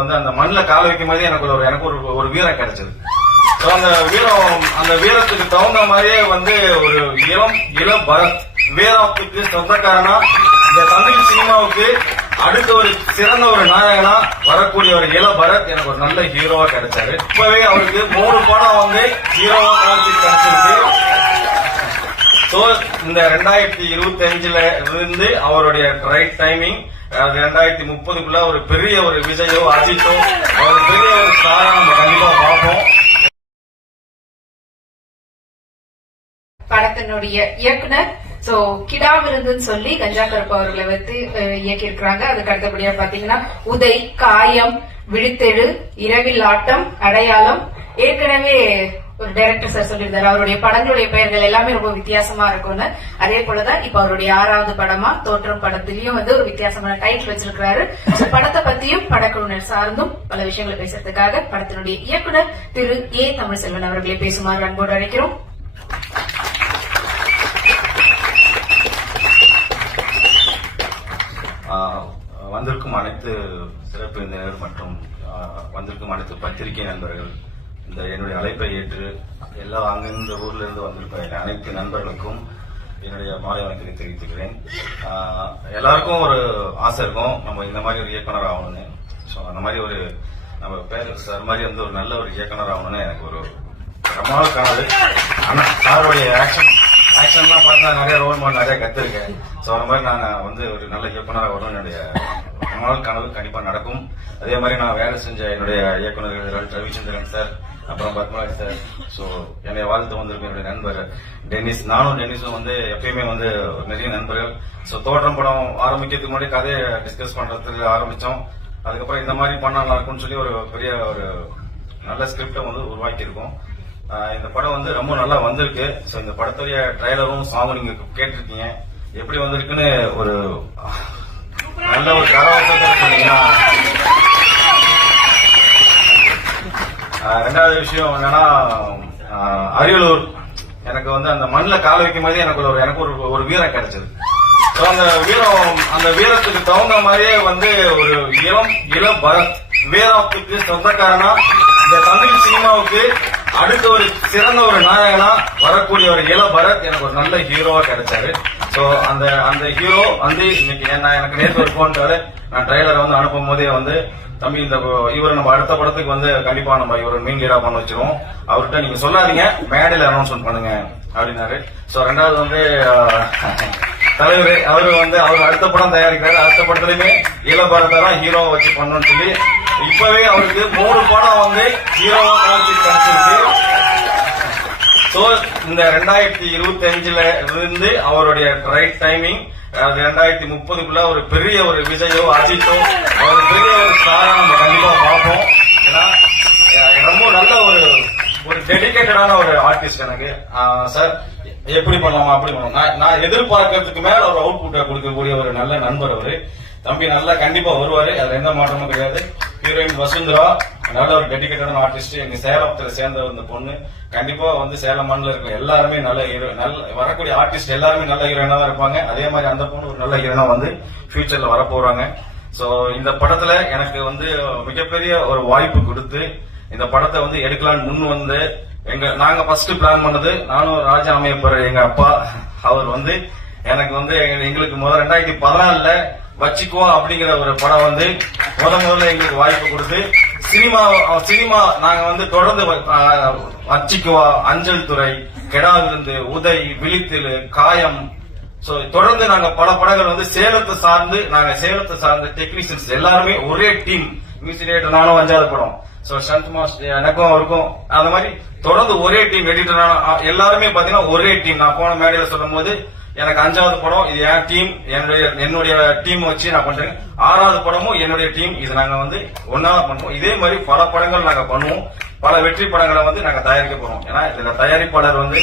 வந்து அந்த மண்ணில் கால வைக்கும் போதே எனக்கு ஒரு எனக்கு ஒரு ஒரு வீரம் கிடைச்சது. ஸோ அந்த வீரம் அந்த வீரத்துக்கு தகுந்த மாதிரியே வந்து ஒரு இளம் இளம் பரத். வீரத்துக்கு சொந்தக்காரனா இந்த தமிழ் சினிமாவுக்கு அடுத்த ஒரு சிறந்த ஒரு நாயகனா வரக்கூடிய ஒரு இள பரத் எனக்கு ஒரு நல்ல ஹீரோவா கிடைச்சாரு. இப்பவே அவருக்கு மூணு படம் வந்து ஹீரோவா காட்சி கிடைச்சிருக்கு. ஸோ இந்த ரெண்டாயிரத்தி இருபத்தி அஞ்சுல இருந்து அவருடைய ரைட் டைமிங் ரெண்டாயிரத்தி முப்பதுக்குள்ள ஒரு பெரிய ஒரு விஜயோ அஜித்தோ ஒரு பெரிய ஒரு ஸ்டாரா நம்ம கண்டிப்பா பார்ப்போம். படத்தினுடைய இயக்குனர் சோ கிடா விருந்துன்னு சொல்லி கஞ்சா கருப்பு அவர்களை வைத்து இயக்கி இருக்கிறாங்க அதுக்கு அடுத்தபடியா பாத்தீங்கன்னா உதை காயம் விழித்தெழு இரவில் ஆட்டம் அடையாளம் ஏற்கனவே ஒரு டைரக்டர் சார் சொல்லியிருந்தாரு. அவருடைய படங்களுடைய பெயர்கள் எல்லாமே ரொம்ப வித்தியாசமா இருக்கும்னு. அதே போலதான் இப்ப அவருடைய ஆறாவது படமா தோற்றம் படத்திலயும் வந்து ஒரு வித்தியாசமான டைட்டில் வச்சிருக்கிறாரு. படத்தை பத்தியும் படக்குழுவினர் சார்ந்தும் பல விஷயங்களை பேசுறதுக்காக படத்தினுடைய இயக்குனர் திரு ஏ தமிழ்செல்வன் அவர்களை பேசுமாறு அன்போடு அழைக்கிறோம். வந்திருக்கும் அனைத்து சிறப்பு விருந்தினர் மற்றும் வந்திருக்கும் அனைத்து பத்திரிகை நண்பர்கள் இந்த என்னுடைய அழைப்பை ஏற்று எல்லா அங்கிருந்த ஊர்ல இருந்து வந்திருக்க அனைத்து நண்பர்களுக்கும் என்னுடைய மாலை வணக்கத்தை தெரிவித்துக்கிறேன். எல்லாருக்கும் ஒரு ஆசை இருக்கும். நம்ம இந்த மாதிரி ஒரு இயக்குனர் ஆகணும்னு. ஸோ அந்த மாதிரி ஒரு நம்ம பேரண்ட்ஸ் சார் மாதிரி வந்து ஒரு நல்ல ஒரு இயக்குனர் ஆகணும்னு எனக்கு ஒரு பிரமாத கனவு. ஆக்ஷன்லாம் பார்த்தா நிறைய ரோல் மாடல் நிறைய கத்துருக்கேன். ஸோ அந்த மாதிரி நான் வந்து ஒரு நல்ல இயக்குனராக வரணும் என்னுடைய நாள் கனவு கண்டிப்பாக நடக்கும். அதே மாதிரி நான் வேலை செஞ்ச என்னுடைய இயக்குநர்கள் ரவிச்சந்திரன் சார் அப்புறம் பத்மராஜ் சார். ஸோ என்னை வாழ்த்து வந்திருக்கும் என்னுடைய நண்பர் டென்னிஸ். நானும் டென்னிஸும் வந்து எப்பயுமே வந்து நிறைய நண்பர்கள். ஸோ தோற்றம் படம் ஆரம்பிக்கிறதுக்கு முன்னாடி கதையை டிஸ்கஸ் பண்ணுறதுக்கு ஆரம்பித்தோம் அதுக்கப்புறம் இந்த மாதிரி பண்ணா நல்லா இருக்கும்னு சொல்லி ஒரு பெரிய ஒரு நல்ல ஸ்கிரிப்டை வந்து உருவாக்கியிருக்கோம். இந்த படம் வந்து ரொம்ப நல்லா வந்திருக்கு. ஸோ இந்த படத்துடைய ட்ரைலரும் சாங்கும் நீங்க கேட்டிருக்கீங்க. எப்படி வந்திருக்குன்னு ஒரு நல்ல ஒரு கரவசத்தை சொன்னீங்கன்னா. ரெண்டாவது விஷயம் என்னன்னா அரியலூர் எனக்கு வந்து அந்த மண்ணில் கால வைக்கும் போதே எனக்கு ஒரு எனக்கு ஒரு ஒரு வீரம் கிடைச்சது. ஸோ அந்த வீரம் அந்த வீரத்துக்கு தகுந்த மாதிரியே வந்து ஒரு இளம் இளம் பரத் வீரத்துக்கு சொந்தக்காரனா. இந்த தமிழ் சினிமாவுக்கு அடுத்த ஒரு சிறந்த ஒரு நாயகனா வரக்கூடிய ஒரு இள பரத் எனக்கு ஒரு நல்ல ஹீரோவா கிடைச்சாரு. சோ அந்த அந்த ஹீரோ வந்து இன்னைக்கு என்ன எனக்கு நேற்று ஒரு போன் நான் ட்ரைலரை வந்து அனுப்பும் போதே வந்து தம்பி இந்த இவர் நம்ம அடுத்த படத்துக்கு வந்து கண்டிப்பா நம்ம இவர் மீன் லீடா பண்ண வச்சிருவோம். அவர்கிட்ட நீங்க சொல்லாதீங்க. மேடையில அனௌன்ஸ்மெண்ட் பண்ணுங்க. அப்படின்னாரு. சோ ரெண்டாவது வந்து தலைவர் அவரு வந்து அவர் அடுத்த படம் தயாரிக்கிறாரு. அடுத்த படத்துலயுமே இளபரத்தை தான் ஹீரோவை வச்சு பண்ணணும்னு சொல்லி இப்பவே அவருக்கு மூணு படம் வந்து ஜீரோவா காட்சி கிடைச்சிருக்கு. சோ இந்த ரெண்டாயிரத்தி இருபத்தி அஞ்சுல இருந்து அவருடைய ரைட் டைமிங் அது ரெண்டாயிரத்தி முப்பதுக்குள்ள ஒரு பெரிய ஒரு விஜயோ அஜித்தோ ஒரு பெரிய ஒரு ஸ்டாரா நம்ம கண்டிப்பா பார்ப்போம். ஏன்னா ரொம்ப நல்ல ஒரு ஒரு டெடிகேட்டடான ஒரு ஆர்டிஸ்ட் எனக்கு. சார் எப்படி பண்ணலாமா அப்படி பண்ணலாம். நான் நான் எதிர்பார்க்கறதுக்கு மேல ஒரு அவுட்புட்டை கொடுக்கக்கூடிய ஒரு நல்ல நண்பர் அவரு. தம்பி நல்லா கண்டிப்பா வருவாரு அதுல எந்த மாற்றமும் கிடையாது. ஹீரோயின் வசுந்தரா நல்ல ஒரு டெடிகேட்டடான ஆர்டிஸ்ட் எங்க சேலத்துல சேர்ந்த அந்த பொண்ணு. கண்டிப்பா வந்து சேலம் மண்ணில் இருக்கிற எல்லாருமே நல்ல ஹீரோ நல்ல வரக்கூடிய ஆர்டிஸ்ட் எல்லாருமே நல்ல ஹீரோயினா தான் இருப்பாங்க. அதே மாதிரி அந்த பொண்ணு ஒரு நல்ல ஹீரோனா வந்து ஃபியூச்சர்ல வர போறாங்க இந்த படத்துல எனக்கு வந்து மிகப்பெரிய ஒரு வாய்ப்பு கொடுத்து இந்த படத்தை வந்து எடுக்கலாம்னு முன் வந்து எங்க நாங்க ஃபர்ஸ்ட் பிளான் பண்ணது நானும் ராஜா அமையப்பர் எங்க அப்பா அவர் வந்து எனக்கு வந்து எங்களுக்கு முதல் ரெண்டாயிரத்தி பதினாலுல வச்சிக்குவோம் அப்படிங்கிற ஒரு படம் வந்து முத முதல்ல எங்களுக்கு வாய்ப்பு கொடுத்து சினிமா சினிமா நாங்க வந்து தொடர்ந்து வ- வச்சிக்குவா அஞ்சல் துறை கெடா விருந்து உதை விழித்திலு காயம். சோ தொடர்ந்து நாங்க பல படங்கள் வந்து சேலத்தை சார்ந்து நாங்க சேலத்தை சார்ந்த டெக்னீஷியன்ஸ் எல்லாருமே ஒரே டீம் மியூசிக் டேரக்டர் நானும் அஞ்சாவது படம். சோ சந்த் மாஸ்டர் எனக்கும் அவருக்கும் அந்த மாதிரி தொடர்ந்து ஒரே டீம் எடிட்டர் எல்லாருமே பாத்தீங்கன்னா ஒரே டீம் நான் போன மேடையில சொல்லும் போது எனக்கு அஞ்சாவது படம் இது என் டீம் என்னுடைய என்னுடைய டீம் வச்சு நான் பண்றேன். ஆறாவது படமும் என்னுடைய டீம் இது நாங்க வந்து ஒன்னா பண்ணுவோம் இதே மாதிரி பல படங்கள் நாங்க பண்ணுவோம். பல வெற்றி படங்களை வந்து நாங்க தயாரிக்க போறோம். ஏன்னா இதுல தயாரிப்பாளர் வந்து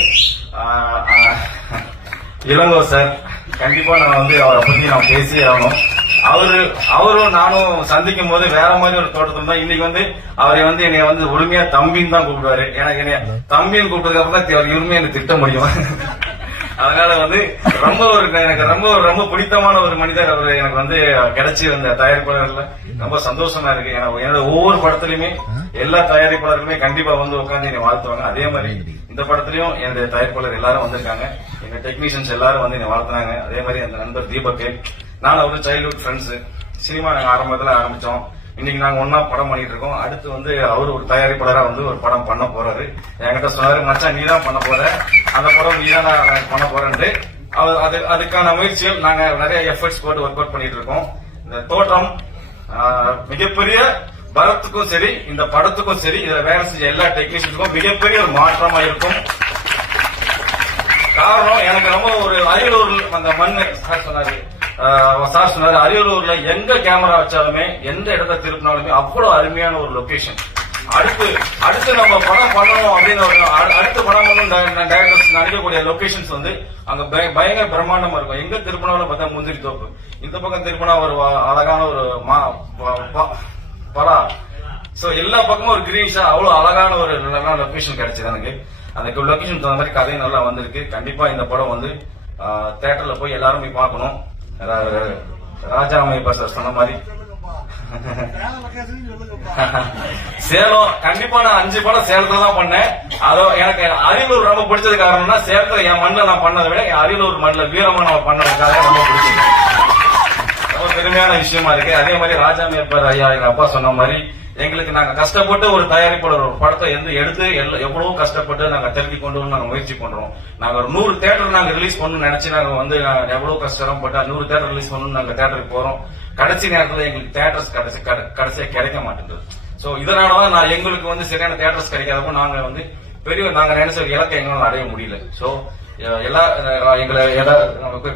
இளங்கோ சார். கண்டிப்பா நான் வந்து அவரை பத்தி நான் பேசி ஆகணும். அவரு அவரும் நானும் சந்திக்கும் போது வேற மாதிரி ஒரு தோட்டத்தில் தான் இன்னைக்கு வந்து அவரை வந்து என்னை வந்து உரிமையா தம்பின்னு தான் கூப்பிடுவாரு. எனக்கு என்னைய தம்பின்னு கூப்பிட்டதுக்கு அப்புறம் தான் அவர் உரிமையை எனக்கு திட்ட முடியும். அதனால வந்து ரொம்ப ஒரு எனக்கு ரொம்ப ரொம்ப பிடித்தமான ஒரு மனிதர் அவர். எனக்கு வந்து கிடைச்சி அந்த தயாரிப்பாளர்ல. ரொம்ப சந்தோஷமா இருக்கு. ஏன்னா என்னோட ஒவ்வொரு படத்துலயுமே எல்லா தயாரிப்பாளர்களுமே கண்டிப்பா வந்து உட்காந்து என்னை வாழ்த்துவாங்க. அதே மாதிரி இந்த படத்துலயும் என்னுடைய தயாரிப்பாளர் எல்லாரும் வந்திருக்காங்க. எங்க டெக்னீஷியன்ஸ் எல்லாரும் வந்து என்னை வாழ்த்துனாங்க. அதே மாதிரி அந்த நண்பர் தீபக் நான் அவரு சைல்ட்ஹுட் ஃப்ரெண்ட்ஸ் சினிமா நாங்க ஆரம்பத்துல ஆரம்பிச்சோம். இன்னைக்கு நாங்க ஒன்னா படம் பண்ணிட்டு இருக்கோம். அடுத்து வந்து அவர் ஒரு தயாரிப்பாளரா வந்து ஒரு படம் பண்ண போறாரு. என்கிட்ட சொன்னாரு மச்சான் நீ தான் பண்ண போற. அந்த படம் நீ நான் பண்ண போறேன்ட்டு. அது அது- அதுக்கான முயற்சிகள் நாங்க நிறைய எஃபர்ட்ஸ் போட்டு ஒர்க் அவுட் பண்ணிட்டு இருக்கோம். இந்த தோற்றம் மிகப்பெரிய பரத்துக்கும் சரி இந்த படத்துக்கும் சரி இதுல வேலை செஞ்ச எல்லா டெக்னீஷியனுக்கும் மிகப்பெரிய ஒரு மாற்றமா இருக்கும். காரணம் எனக்கு ரொம்ப ஒரு அரியலூர் அந்த மண் சார் சொன்னாரு. சார் சொன்னாரு அரியலூர்ல எங்க கேமரா வச்சாலுமே எந்த இடத்த திருப்பினாலுமே அவ்வளவு அருமையான ஒரு லொகேஷன் அடுத்து அடுத்து நம்ம படம் பண்ணணும் அப்படின்னு அடுத்து படம் பண்ணணும் டைரக்டர்ஸ் நடிக்கக்கூடிய லொகேஷன்ஸ் வந்து அங்க பய- பயங்கர பிரம்மாண்டமா இருக்கும். எங்க திருப்பினாலும் பார்த்தா முந்திரி தோப்பு. இந்த பக்கம் திருப்பினா ஒரு அழகான ஒரு மா ப- ப- பலா சோ எல்லா பக்கமும் ஒரு கிரீஷா அவ்வளவு அழகான ஒரு நல்ல லொகேஷன் கிடைச்சது எனக்கு. அந்த லொகேஷன் தகுந்த மாதிரி கதை நல்லா வந்திருக்கு. கண்டிப்பா இந்த படம் வந்து தேட்டர்ல போய் எல்லாரும் போய் பார்க்கணும். ராஜா அமைப்பா சார் சொன்ன மாதிரி. சேலம் கண்டிப்பா நான் அஞ்சு படம் சேலத்துல தான் பண்ணேன். அதோ எனக்கு அரியலூர் ரொம்ப பிடிச்சது காரணம்னா சேலத்துல என் மண்ணில் நான் பண்ணதை விட என் அரியலூர் மண்ணில் வீரமா நான் பண்ணதுக்காக ரொம்ப பிடிச்சது. ரொம்ப பெருமையான விஷயமா இருக்கு. அதே மாதிரி ராஜா மேற்பர் ஐயா எங்க அப்பா சொன்ன மாதிரி எங்களுக்கு நாங்க கஷ்டப்பட்டு ஒரு தயாரிப்பாளர் ஒரு படத்தை எந்த எடுத்து எல்ல- எவ்வளவு கஷ்டப்பட்டு நாங்க திருப்பி கொண்டு வந்து நாங்க முயற்சி பண்றோம். நாங்க ஒரு நூறு தேட்டர் நாங்க ரிலீஸ் பண்ணணும்னு நினைச்சு நாங்க வந்து நாங்க எவ்வளவு கஷ்டப்பட்டு நூறு தேட்டர் ரிலீஸ் பண்ணணும் நாங்க தேட்டருக்கு போறோம். கடைசி நேரத்துல எங்களுக்கு தேட்டர்ஸ் கடைசி கடைசியா கிடைக்க மாட்டேங்குது. சோ இதனாலதான் நான் எங்களுக்கு வந்து சரியான தேட்டர்ஸ் கிடைக்காதப்போ நாங்க வந்து பெரிய நாங்க நினைச்ச இலக்கை எங்களால அடைய முடியல. சோ எல்லா எங்களை நமக்கு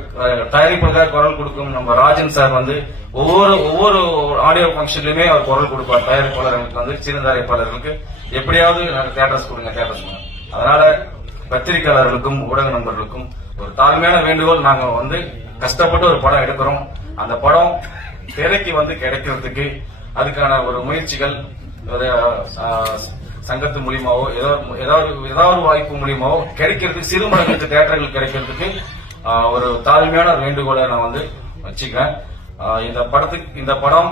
தயாரிப்புக்காக குரல் கொடுக்கும். நம்ம ராஜன் சார் வந்து ஒவ்வொரு ஒவ்வொரு ஆடியோ ஃபங்க்ஷன்லயுமே அவர் குரல் கொடுப்பார். தயாரிப்பாளர்களுக்கு வந்து சின்ன தயாரிப்பாளர்களுக்கு. எப்படியாவது தேட்டர்ஸ் கொடுங்க தேட்டர்ஸ் கொடுங்க. அதனால பத்திரிகையாளர்களுக்கும் ஊடக நண்பர்களுக்கும் ஒரு தாழ்மையான வேண்டுகோள் நாங்க வந்து கஷ்டப்பட்டு ஒரு படம் எடுக்கிறோம். அந்த படம் திரைக்கு வந்து கிடைக்கிறதுக்கு அதுக்கான ஒரு முயற்சிகள் சங்கத்து மூலியமாவோ ஏதோ ஏதாவது ஏதாவது வாய்ப்பு மூலியமாவோ கிடைக்கிறதுக்கு சிறு தேட்டர்கள் கிடைக்கிறதுக்கு ஒரு தாழ்மையான வேண்டுகோளை நான் வந்து வச்சுக்கிறேன். இந்த படத்துக்கு இந்த படம்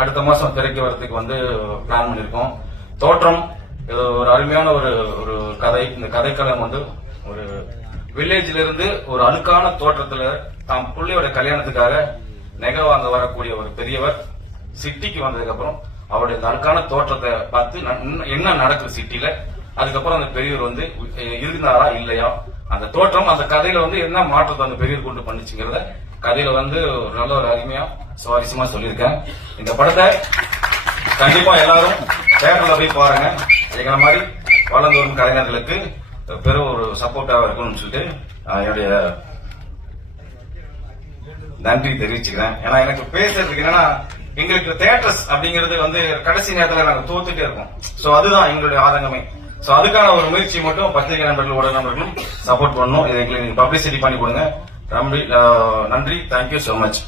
அடுத்த மாசம் திரைக்கு வரதுக்கு வந்து பிளான் பண்ணிருக்கோம். தோற்றம் ஒரு அருமையான ஒரு ஒரு கதை. இந்த கதைக்களம் வந்து ஒரு வில்லேஜ்ல இருந்து ஒரு அழுக்கான தோற்றத்துல தாம் பிள்ளையோட கல்யாணத்துக்காக நெகை வாங்க வரக்கூடிய ஒரு பெரியவர் சிட்டிக்கு வந்ததுக்கு அப்புறம் அவருடைய தற்கான தோற்றத்தை பார்த்து என்ன நடக்குது சிட்டில அதுக்கப்புறம் அந்த பெரியவர் வந்து இருந்தாரா இல்லையா? அந்த தோற்றம் அந்த கதையில வந்து என்ன மாற்றத்தை அந்த பெரியவர் கொண்டு பண்ணுச்சுங்கிறத கதையில வந்து ஒரு நல்ல ஒரு அருமையா சுவாரஸ்யமா சொல்லியிருக்கேன். இந்த படத்தை கண்டிப்பா எல்லாரும் தேட்டர்ல போய் பாருங்க. எங்களை மாதிரி வளர்ந்து வரும் கலைஞர்களுக்கு பெரும் ஒரு சப்போர்ட்டாக இருக்கணும்னு சொல்லிட்டு என்னுடைய நன்றி தெரிவிச்சுக்கிறேன். ஏன்னா எனக்கு பேசுறதுக்கு என்னன்னா எங்களுக்கு தேட்டர்ஸ் அப்படிங்கிறது வந்து கடைசி நேரத்துல நாங்க தோத்துட்டே இருக்கோம். சோ அதுதான் எங்களுடைய ஆதங்கமே. சோ அதுக்கான ஒரு முயற்சி மட்டும் பத்திரிகை நண்பர்கள் ஊடக நண்பர்களும் சப்போர்ட் பண்ணணும். இதை எங்களுக்கு பப்ளிசிட்டி பண்ணி கொடுங்க. நன்றி நன்றி. Thank you so much